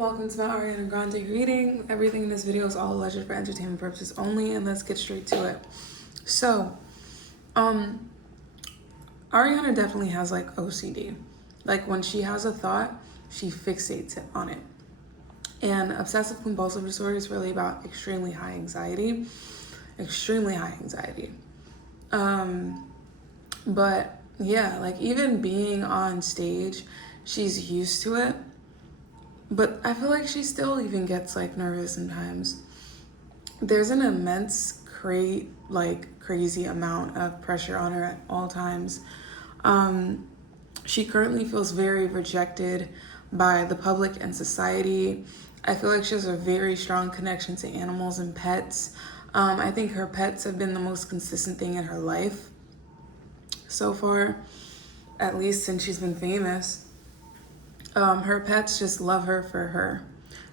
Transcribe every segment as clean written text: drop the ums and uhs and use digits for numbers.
Welcome to my Ariana Grande reading. Everything in this video is all alleged for entertainment purposes only, and let's get straight to it. So, Ariana definitely has like OCD. Like when she has a thought, she fixates it on it. And obsessive compulsive disorder is really about extremely high anxiety. Extremely high anxiety. But yeah, like even being on stage, she's used to it. But I feel like she still even gets like nervous sometimes. There's an immense crazy amount of pressure on her at all times. She currently feels very rejected by the public and society. I feel like she has a very strong connection to animals and pets. I think her pets have been the most consistent thing in her life so far, at least since she's been famous. Her pets just love her for her.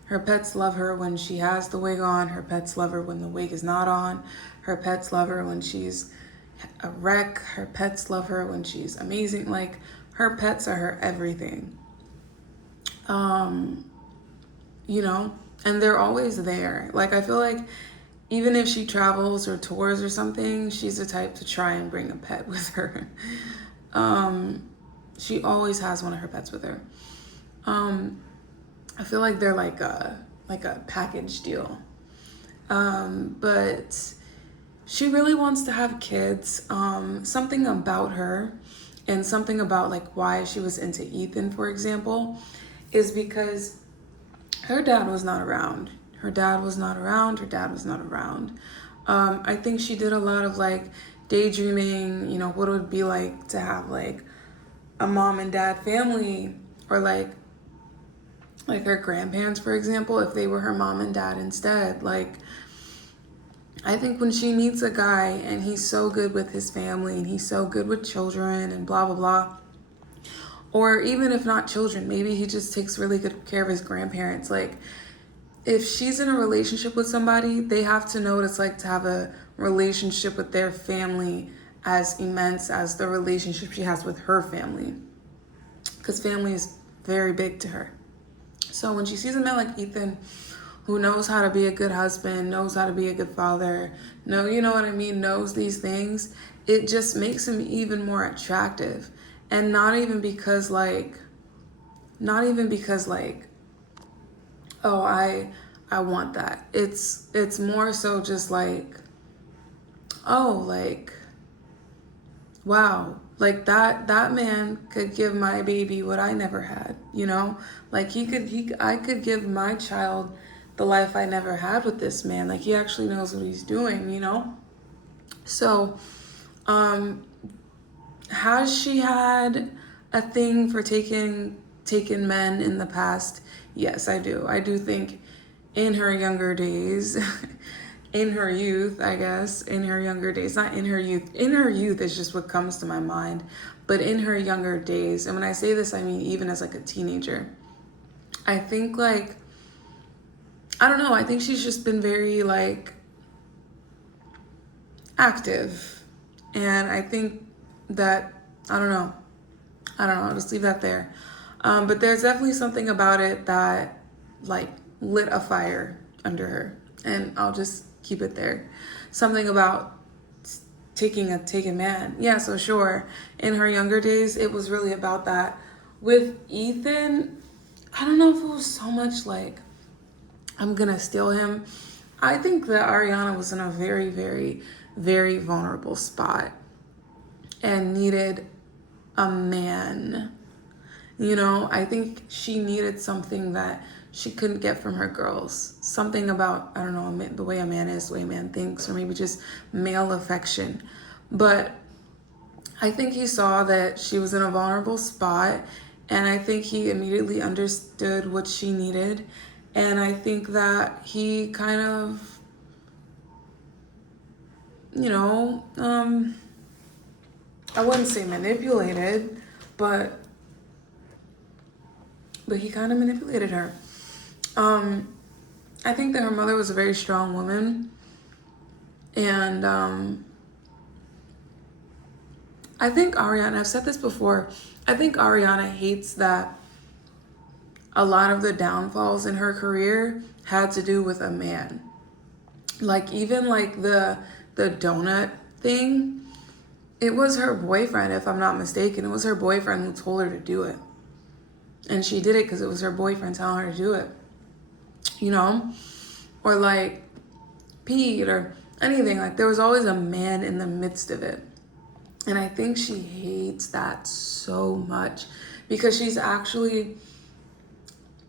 Her pets love her when she has the wig on. Her pets love her when the wig is not on. Her pets love her when she's a wreck. Her pets love her when she's amazing. Like, her pets are her everything. You know, and they're always there. Like, I feel like even if she travels or tours or something, she's the type to try and bring a pet with her. She always has one of her pets with her. I feel like they're like a package deal. But she really wants to have kids. Something about her and something about like why she was into Ethan, for example, is because her dad was not around. Her dad was not around. I think she did a lot of like daydreaming, you know, what it would be like to have like a mom and dad family, or like her grandparents, for example, if they were her mom and dad instead. Like, I think when she meets a guy and he's so good with his family and he's so good with children and blah, blah, blah, or even if not children, maybe he just takes really good care of his grandparents. Like, if she's in a relationship with somebody, they have to know what it's like to have a relationship with their family as immense as the relationship she has with her family. Because family is very big to her. So when she sees a man like Ethan, who knows how to be a good husband, knows how to be a good father, you know what I mean, knows these things, it just makes him even more attractive. And not even because like, oh, I want that. It's more so just like, oh, like, wow, like that man could give my baby what I never had, you know? Like I could give my child the life I never had with this man. Like, he actually knows what he's doing, you know? So, has she had a thing for taking men in the past? Yes, I do. I do think in her younger days, in her youth, I guess, in her younger days, not in her youth. In her youth is just what comes to my mind. But in her younger days, and when I say this, I mean even as like a teenager, I think like, I don't know, I think she's just been very like active. And I think that, I don't know, I'll just leave that there. But there's definitely something about it that like lit a fire under her. And I'll just keep it there. Something about taking a man. Yeah, so sure. In her younger days, it was really about that. With Ethan, I don't know if it was so much like, I'm gonna steal him. I think that Ariana was in a very, very, very vulnerable spot and needed a man. You know, I think she needed something that she couldn't get from her girls. Something about, I don't know, the way a man is, the way a man thinks, or maybe just male affection. But I think he saw that she was in a vulnerable spot, and I think he immediately understood what she needed. And I think that he kind of, you know, I wouldn't say manipulated, but he kind of manipulated her. I think that her mother was a very strong woman, and I think Ariana, I've said this before, I think Ariana hates that a lot of the downfalls in her career had to do with a man. Like even like the donut thing, it was her boyfriend, if I'm not mistaken. It was her boyfriend who told her to do it. And she did it because it was her boyfriend telling her to do it. You know? Or like Pete or anything. Like there was always a man in the midst of it. And I think she hates that so much because she's actually,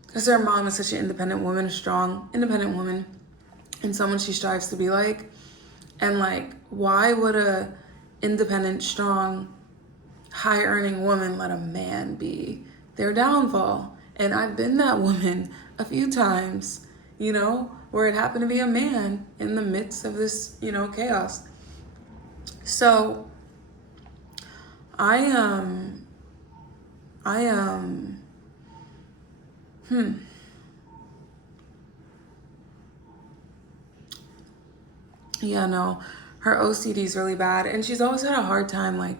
because her mom is such an independent woman, a strong, independent woman, and someone she strives to be like. And like, why would a independent, strong, high-earning woman let a man be their downfall? And I've been that woman a few times, you know, where it happened to be a man in the midst of this, you know, chaos. So yeah, no, her OCD is really bad. And she's always had a hard time, like,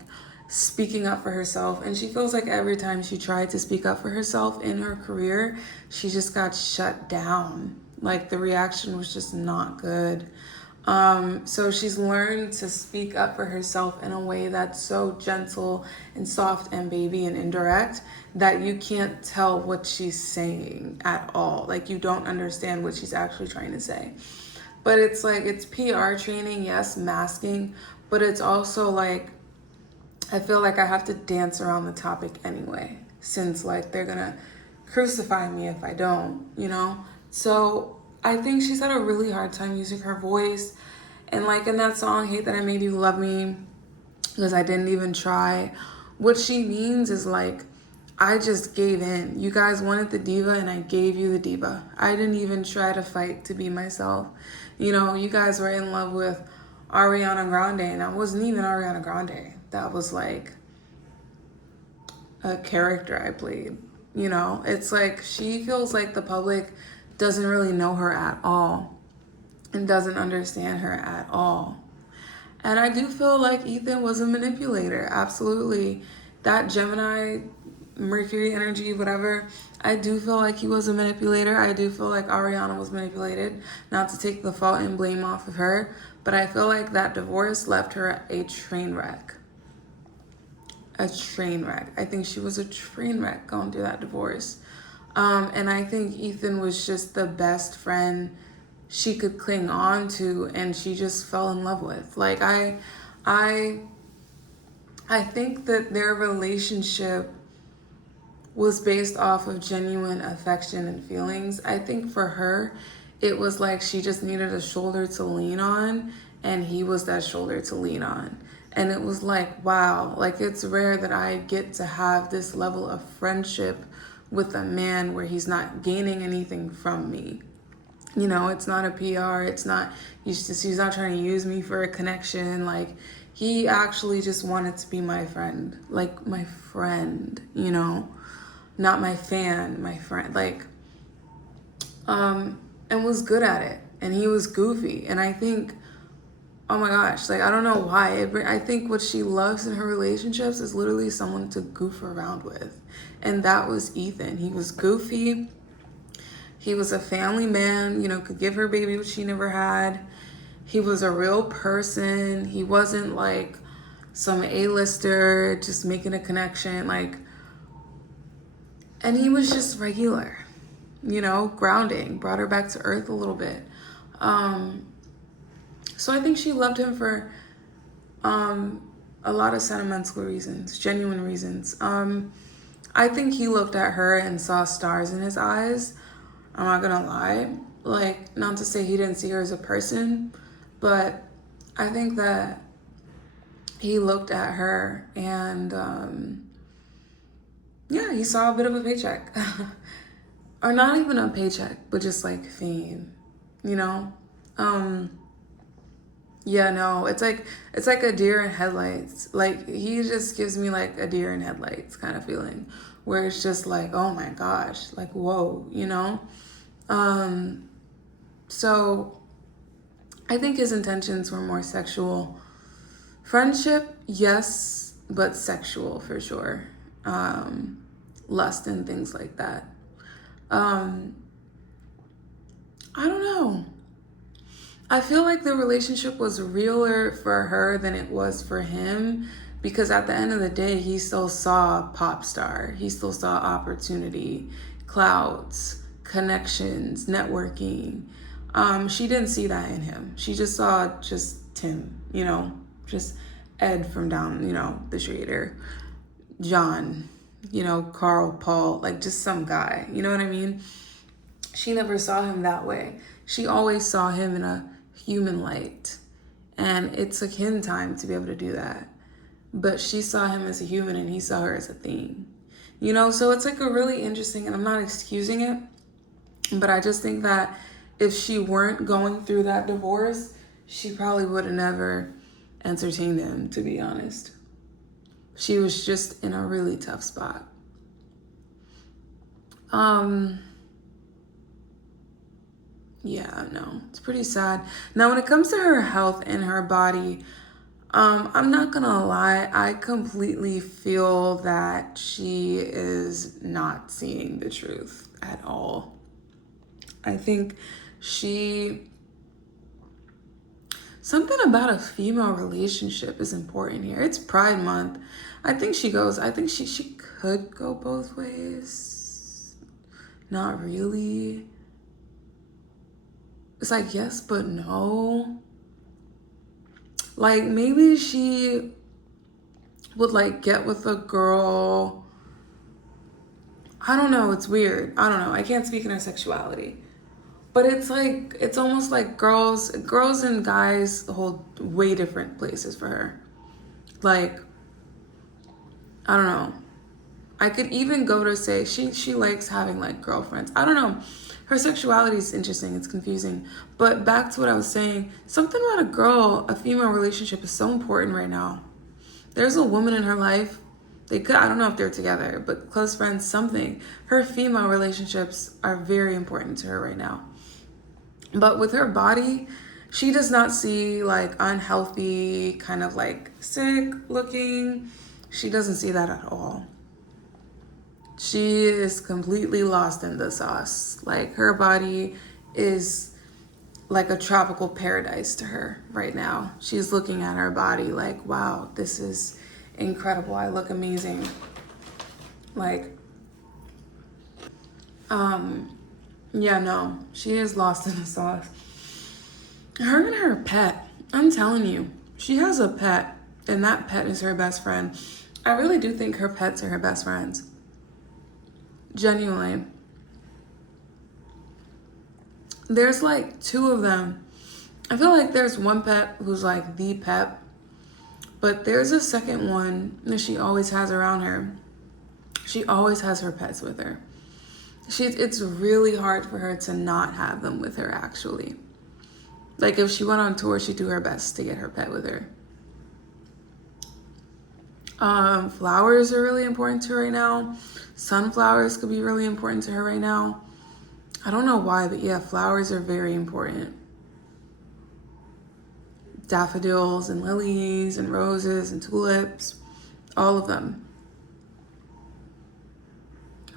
speaking up for herself. And she feels like every time she tried to speak up for herself in her career, she just got shut down. Like, the reaction was just not good. So she's learned to speak up for herself in a way that's so gentle and soft and baby and indirect that you can't tell what she's saying at all. Like, you don't understand what she's actually trying to say. But it's like, it's PR training, yes, masking, but it's also like, I feel like I have to dance around the topic anyway, since like they're gonna crucify me if I don't, you know? So I think she's had a really hard time using her voice. And like in that song, Hate That I Made You Love Me, because I didn't even try, what she means is like, I just gave in. You guys wanted the diva and I gave you the diva. I didn't even try to fight to be myself. You know, you guys were in love with Ariana Grande and I wasn't even Ariana Grande. That was like a character I played. You know, it's like she feels like the public doesn't really know her at all and doesn't understand her at all. And I do feel like Ethan was a manipulator, absolutely. That Gemini, Mercury energy, whatever, I do feel like he was a manipulator. I do feel like Ariana was manipulated, not to take the fault and blame off of her, but I feel like that divorce left her a train wreck. A train wreck. I think she was a train wreck going through that divorce. And I think Ethan was just the best friend she could cling on to and she just fell in love with. Like I think that their relationship was based off of genuine affection and feelings. I think for her, it was like she just needed a shoulder to lean on and he was that shoulder to lean on. And it was like, wow, like it's rare that I get to have this level of friendship with a man where he's not gaining anything from me. You know, it's not a PR. It's not, he's not trying to use me for a connection. Like, he actually just wanted to be my friend. Like, my friend, you know, not my fan, my friend. Like, and was good at it. And he was goofy. And I think, oh my gosh, like, I don't know why. I think what she loves in her relationships is literally someone to goof around with. And that was Ethan. He was goofy. He was a family man, you know, could give her baby what she never had. He was a real person. He wasn't like some A-lister just making a connection, like, and he was just regular, you know, grounding, brought her back to earth a little bit. So I think she loved him for a lot of sentimental reasons, genuine reasons. I think he looked at her and saw stars in his eyes. I'm not gonna lie, like, not to say he didn't see her as a person, but I think that he looked at her and yeah, he saw a bit of a paycheck. Or not even a paycheck, but just like fame, you know? Yeah, no, it's like a deer in headlights. Like, he just gives me like a deer in headlights kind of feeling where it's just like, oh my gosh, like, whoa, you know? So I think his intentions were more sexual. Friendship, yes, but sexual for sure. Lust and things like that. Um, I don't know. I feel like the relationship was realer for her than it was for him, because at the end of the day, he still saw pop star. He still saw opportunity, clouds, connections, networking. She didn't see that in him. She just saw just Tim, just Ed from down, the street, or John, Carl, Paul, like just some guy. You know what I mean? She never saw him that way. She always saw him in a human light. And it took him time to be able to do that. But she saw him as a human and he saw her as a thing. So it's like a really interesting, and I'm not excusing it, but I just think that if she weren't going through that divorce, she probably would have never entertained him, to be honest. She was just in a really tough spot. Yeah, no, it's pretty sad. Now, when it comes to her health and her body, I'm not gonna lie, I completely feel that she is not seeing the truth at all. I think something about a female relationship is important here. It's Pride Month. I think she could go both ways. Not really. It's like yes, but no. Like maybe she would like get with a girl. I don't know. It's weird. I don't know. I can't speak in her sexuality. But it's like, it's almost like girls and guys hold way different places for her. Like, I don't know. I could even go to say she likes having like girlfriends. I don't know. Her sexuality is interesting. It's confusing. But back to what I was saying, something about a female relationship is so important right now. There's a woman in her life. I don't know if they're together, but close friends, something. Her female relationships are very important to her right now. But with her body, she does not see like unhealthy, kind of like sick looking. She doesn't see that at all. She is completely lost in the sauce. Like her body is like a tropical paradise to her right now. She's looking at her body like, wow, this is incredible. I look amazing. Like, yeah, no, she is lost in the sauce. Her and her pet, I'm telling you, she has a pet, and that pet is her best friend. I really do think her pets are her best friends. Genuinely. There's like two of them. I feel like there's one pet who's like the pet, but there's a second one that she always has around her. She always has her pets with her. It's really hard for her to not have them with her, actually. Like if she went on tour, she'd do her best to get her pet with her. Flowers are really important to her right now. Sunflowers could be really important to her right now. I don't know why, but yeah, flowers are very important. Daffodils and lilies and roses and tulips, all of them.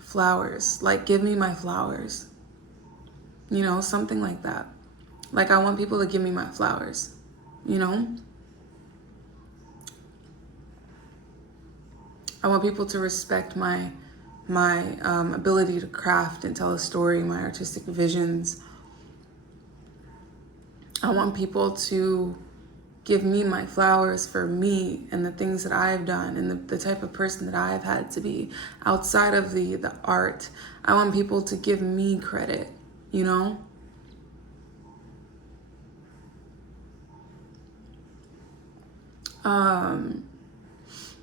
Flowers, like give me my flowers. Something like that. Like I want people to give me my flowers, I want people to respect my ability to craft and tell a story, my artistic visions. I want people to give me my flowers for me and the things that I've done and the type of person that I've had to be outside of the art. I want people to give me credit,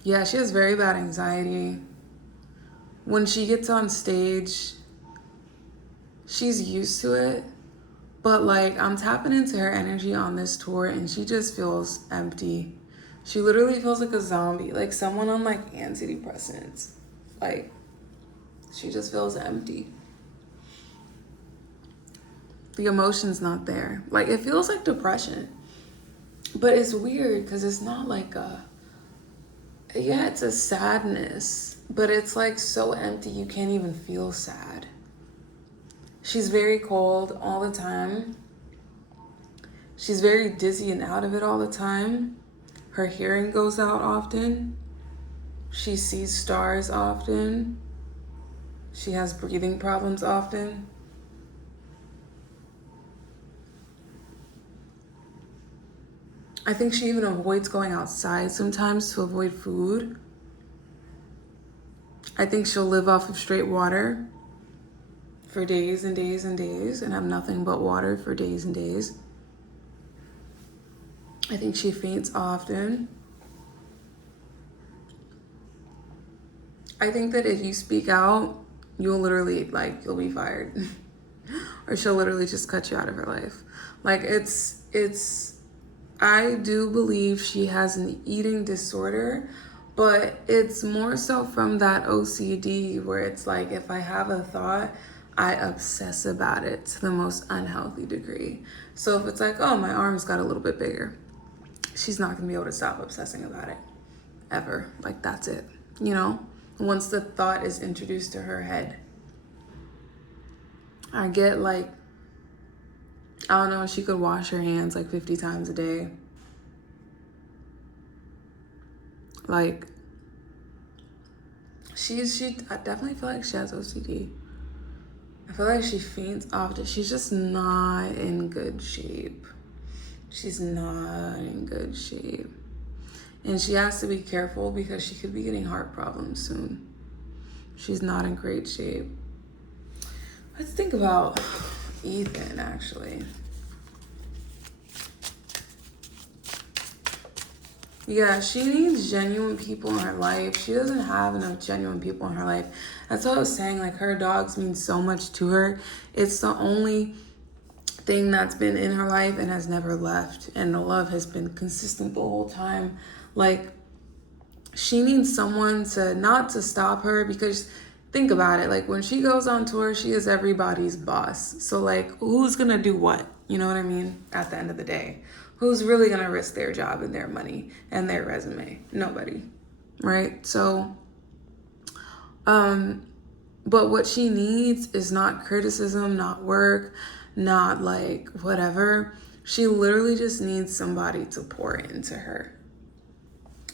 Yeah, she has very bad anxiety. When she gets on stage, she's used to it. But like I'm tapping into her energy on this tour and she just feels empty. She literally feels like a zombie, like someone on like antidepressants. Like she just feels empty. The emotion's not there. Like it feels like depression. But it's weird because it's not like it's a sadness, but it's like so empty you can't even feel sad. She's very cold all the time. She's very dizzy and out of it all the time. Her hearing goes out often. She sees stars often. She has breathing problems often. I think she even avoids going outside sometimes to avoid food. I think she'll live off of straight water for days and days and days and have nothing but water for days and days. I think she faints often. I think that if you speak out, you'll literally, like, you'll be fired. Or she'll literally just cut you out of her life. Like, I do believe she has an eating disorder, but it's more so from that OCD where it's like, if I have a thought, I obsess about it to the most unhealthy degree. So if it's like, oh, my arms got a little bit bigger, she's not gonna be able to stop obsessing about it ever. Like, that's it, you know? Once the thought is introduced to her head. I get, like, I don't know, she could wash her hands like 50 times a day. Like, I definitely feel like she has OCD. I feel like she faints often. She's just not in good shape. She's not in good shape. And she has to be careful because she could be getting heart problems soon. She's not in great shape. Let's think about Ethan, actually. Yeah, she needs genuine people in her life. She doesn't have enough genuine people in her life. That's what I was saying. Like, her dogs mean so much to her. It's the only thing that's been in her life and has never left. And the love has been consistent the whole time. Like, she needs someone not to stop her, because think about it. Like, when she goes on tour, she is everybody's boss. So, like, who's going to do what? You know what I mean? At the end of the day. Who's really going to risk their job and their money and their resume? Nobody, right? So, but what she needs is not criticism, not work, not like whatever. She literally just needs somebody to pour into her.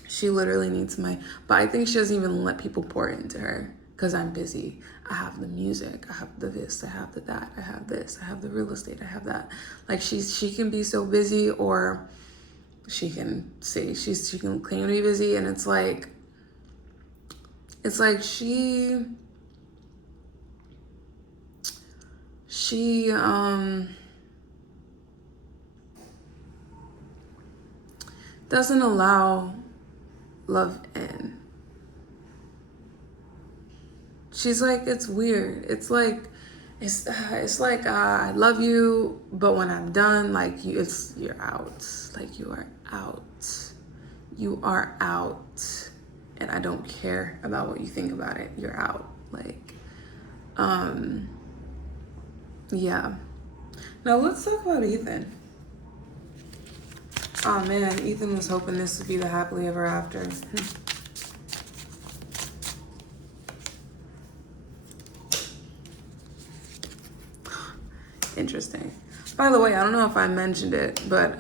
She literally needs but I think she doesn't even let people pour into her because I'm busy. I have the music, I have the this, I have the that, I have this, I have the real estate, I have that. Like, she can be so busy, or she can say she can claim to be busy, and it's like she doesn't allow love in. She's like, it's weird. It's like I love you, but when I'm done, like, you're out. Like, you are out. You are out. And I don't care about what you think about it. You're out. Like, yeah. Now let's talk about Ethan. Oh man, Ethan was hoping this would be the happily ever after. Interesting. By the way, I don't know if I mentioned it, but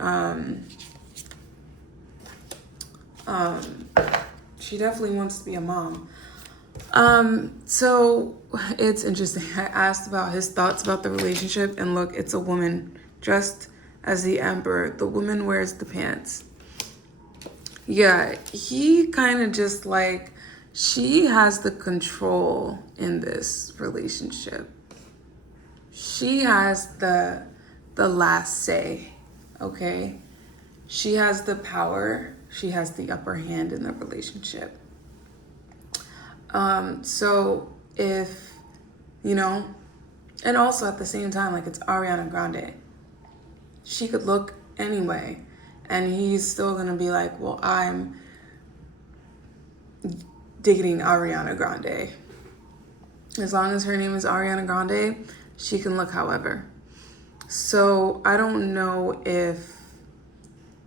she definitely wants to be a mom. So it's interesting. I asked about his thoughts about the relationship, and look, it's a woman dressed as the emperor. The woman wears the pants. Yeah, he kind of just like, she has the control in this relationship. She has the last say, okay? She has the power. She has the upper hand in the relationship. So if, you know, and also at the same time, like, it's Ariana Grande. She could look anyway, and he's still gonna be like, well, I'm digging Ariana Grande. As long as her name is Ariana Grande, she can look however. So I don't know if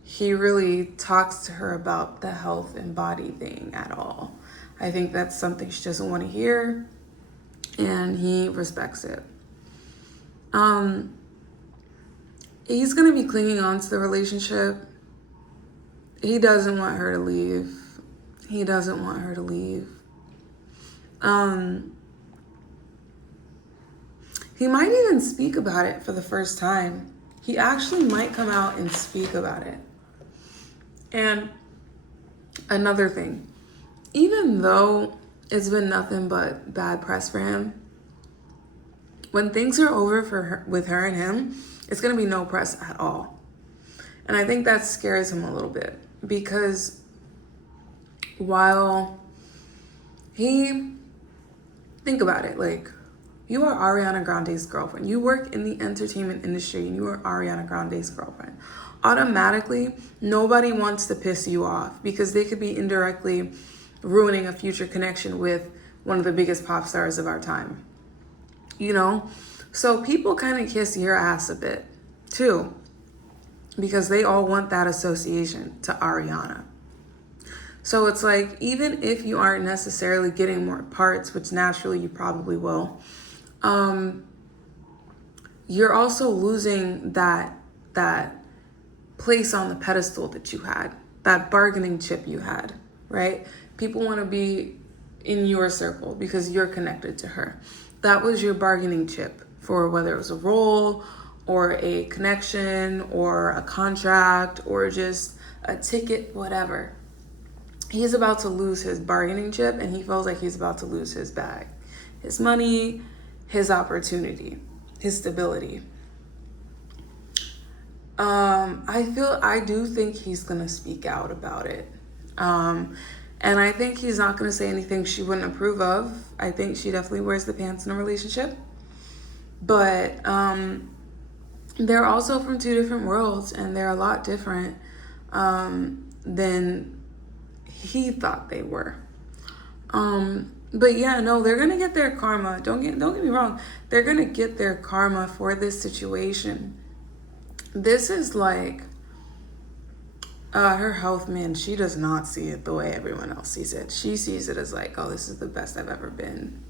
he really talks to her about the health and body thing at all. I think that's something she doesn't want to hear, and he respects it. He's going to be clinging on to the relationship. He doesn't want her to leave. He doesn't want her to leave. He might even speak about it for the first time. He actually might come out and speak about it. And another thing, even though it's been nothing but bad press for him, when things are over with her and him, it's going to be no press at all. And I think that scares him a little bit, because while think about it, like, you are Ariana Grande's girlfriend. You work in the entertainment industry and you are Ariana Grande's girlfriend. Automatically, nobody wants to piss you off, because they could be indirectly ruining a future connection with one of the biggest pop stars of our time. You know? So people kind of kiss your ass a bit too, because they all want that association to Ariana. So it's like, even if you aren't necessarily getting more parts, which naturally you probably will, you're also losing that place on the pedestal that you had, that bargaining chip you had, right? People want to be in your circle because you're connected to her. That was your bargaining chip for whether it was a role or a connection or a contract or just a ticket, whatever. He's about to lose his bargaining chip, and he feels like he's about to lose his bag, his money, his opportunity, his stability. I do think he's gonna speak out about it. And I think he's not gonna say anything she wouldn't approve of. I think she definitely wears the pants in a relationship. But they're also from two different worlds, and they're a lot different than he thought they were. But yeah, no, they're gonna get their karma. Don't get me wrong. They're gonna get their karma for this situation. This is like her health, man. She does not see it the way everyone else sees it. She sees it as like, oh, this is the best I've ever been.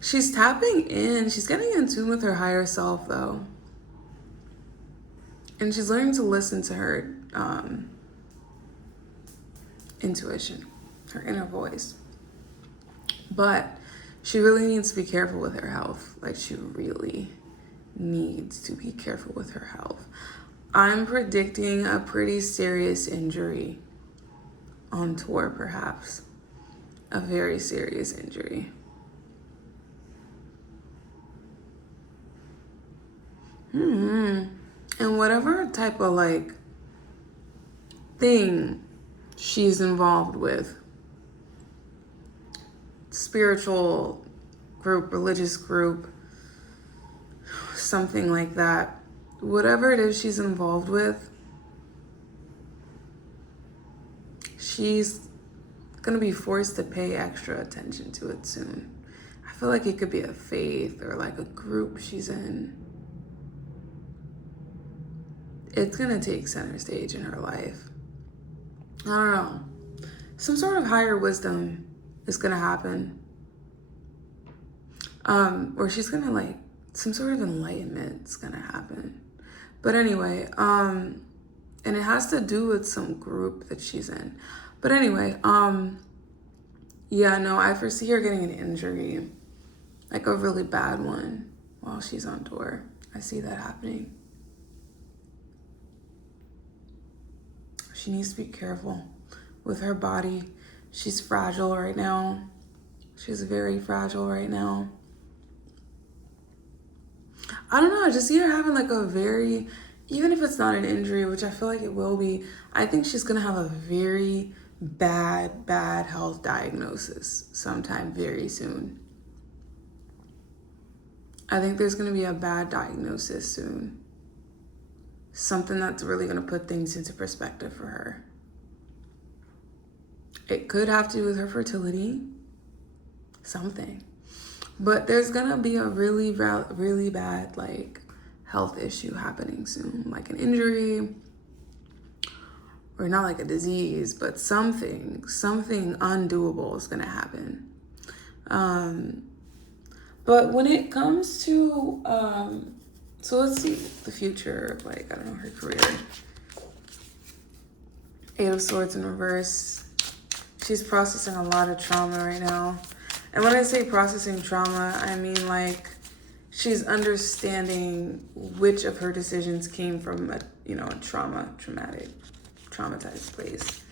She's tapping in. She's getting in tune with her higher self, though. And she's learning to listen to her intuition, her inner voice. But she really needs to be careful with her health. Like, she really needs to be careful with her health. I'm predicting a pretty serious injury on tour, perhaps. A very serious injury. And whatever type of like thing she's involved with, spiritual group, religious group, something like that, whatever it is she's involved with, she's gonna be forced to pay extra attention to it soon. I feel like it could be a faith or like a group she's in. It's gonna take center stage in her life. I don't know. Some sort of higher wisdom is gonna happen. Or she's gonna like, some sort of enlightenment is gonna happen. But anyway, and it has to do with some group that she's in. But anyway, yeah, no, I foresee her getting an injury, like a really bad one while she's on tour. I see that happening. She needs to be careful with her body. She's fragile right now. She's very fragile right now. I don't know, I just see her having like a very, even if it's not an injury, which I feel like it will be, I think she's gonna have a very bad health diagnosis sometime very soon. I think there's gonna be a bad diagnosis soon. Something that's really gonna put things into perspective for her. It could have to do with her fertility, something. But there's gonna be a really bad like health issue happening soon, like an injury, or not like a disease, but something undoable is gonna happen. But when it comes to, so let's see the future, like, I don't know, her career. Eight of Swords in reverse. She's processing a lot of trauma right now. And when I say processing trauma, I mean like she's understanding which of her decisions came from a, you know, a traumatized place.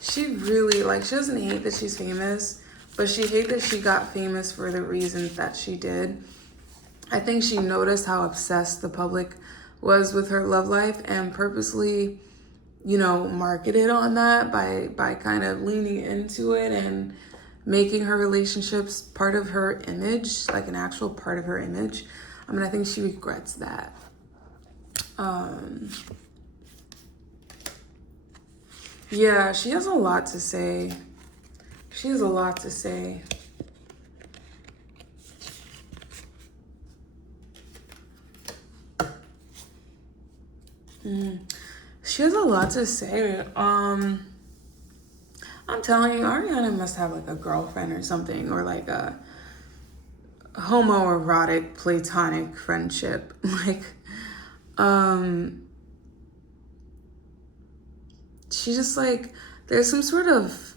She really, like, she doesn't hate that she's famous, but she hates that she got famous for the reasons that she did. I think she noticed how obsessed the public was with her love life and purposely, you know, marketed on that by kind of leaning into it and making her relationships part of her image, like an actual part of her image. I mean, I think she regrets that. Yeah, she has a lot to say. She has a lot to say. She has a lot to say. I'm telling you, Ariana must have like a girlfriend or something, or like a homoerotic platonic friendship. Like, she just like, there's some sort of,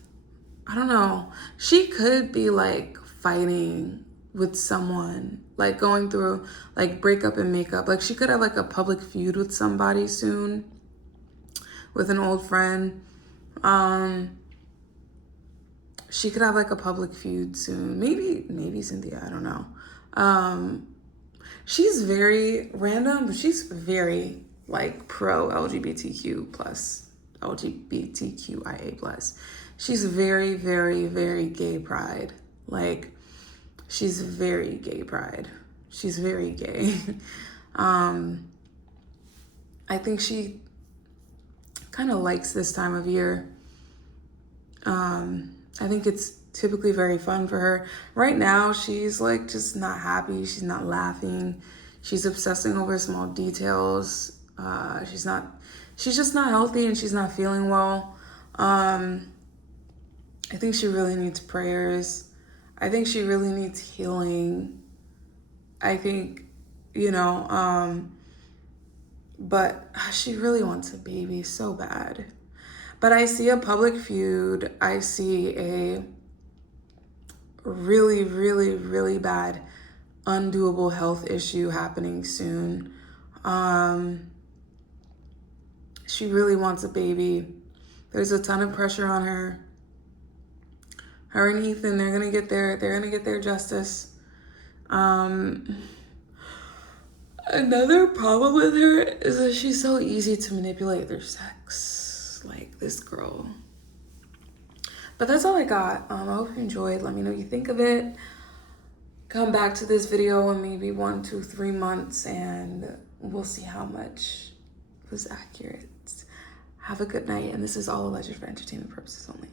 I don't know, she could be like fighting with someone, like going through like breakup and makeup. Like she could have like a public feud with somebody soon, with an old friend. She could have like a public feud soon. Maybe Cynthia, I don't know. She's very random, but she's very like pro LGBTQ plus, LGBTQIA plus. She's very, very, very gay pride. Like, she's very gay pride. She's very gay. I think she kind of likes this time of year. I think it's typically very fun for her. Right now, she's like just not happy. She's not laughing. She's obsessing over small details. She's just not healthy and she's not feeling well. I think she really needs prayers. I think she really needs healing. I think, you know, but she really wants a baby so bad. But I see a public feud. I see a really, really, really bad, undoable health issue happening soon. She really wants a baby. There's a ton of pressure on her. Her and Ethan, they're gonna get their justice. Another problem with her is that she's so easy to manipulate their sex. Like this girl. But that's all I got. I hope you enjoyed. Let me know what you think of it. Come back to this video in maybe 1, 2, 3 months and we'll see how much was accurate. Have a good night, and this is all alleged for entertainment purposes only.